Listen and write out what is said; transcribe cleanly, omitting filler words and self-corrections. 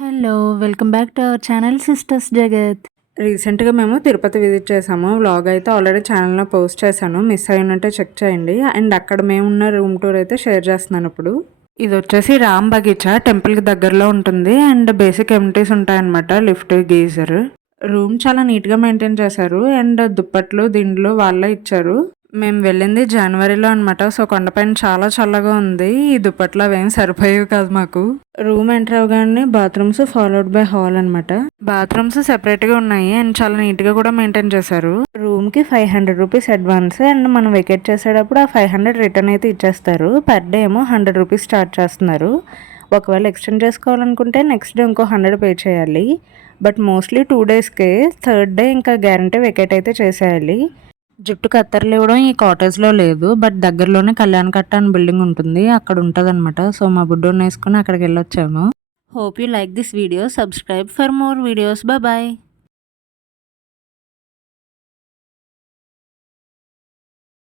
Hello! Welcome back to our channel sisters జగత్. రీసెంట్‌గా మేము తిరుపతి విజిట్ చేసాము. వ్లాగ్ అయితే ఆల్రెడీ ఛానల్‌లో పోస్ట్ చేశాను. మిస్ అయ్యుంటే చెక్ చేయండి. అండ్ అక్కడ మేమున్న రూమ్ టూర్ అయితే షేర్ చేస్తున్నాను ఇప్పుడు. ఇదొచ్చేసి రామ్ బగీచా టెంపుల్‌కి దగ్గరలో ఉంటుంది. అండ్ బేసిక్ ఎమ్యూనిటీస్ ఉంటాయన్నమాట. Lift, geyser. రూమ్ చాలా నీట్‌గా మెయింటైన్ చేశారు. అండ్ దుప్పట్లు, దిండ్లు వాళ్ళే ఇచ్చారు. మేము వెళ్ళింది జనవరిలో అనమాట. సో కొండపైన చాలా చల్లగా ఉంది. ఈ దుప్పట్లు అవేం సరిపోయేవి కాదు మాకు. రూమ్ ఎంటర్ అవ్వగానే బాత్రూమ్స్ ఫాలోడ్ బై హాల్ అనమాట. బాత్రూమ్స్ సెపరేట్ గా ఉన్నాయి అండ్ చాలా నీట్ గా కూడా మెయింటైన్ చేశారు. రూమ్ కి 500 రూపీస్ అడ్వాన్స్ అండ్ మనం వెకేట్ చేసేటప్పుడు ఆ 500 రిటర్న్ అయితే ఇచ్చేస్తారు. పర్ డే ఏమో 100 రూపీస్ స్టార్ట్ చేస్తున్నారు. ఒకవేళ ఎక్స్టెండ్ చేసుకోవాలనుకుంటే నెక్స్ట్ డే ఇంకో 100 పే చేయాలి. బట్ మోస్ట్లీ 2 డేస్కే, థర్డ్ డే ఇంకా గ్యారంటీ వెకేట్ అయితే చేసేయాలి. జుట్టు కత్తెరలు ఇవ్వడం ఈ కాటేజ్లో లేదు. బట్ దగ్గరలోనే కళ్యాణ్ కట్ట అని బిల్డింగ్ ఉంటుంది. అక్కడ ఉంటుంది అనమాట. సో మా బుడ్డోని వేసుకుని అక్కడికి వెళ్ళొచ్చాము. Hope you like this video. Subscribe for more videos. Bye.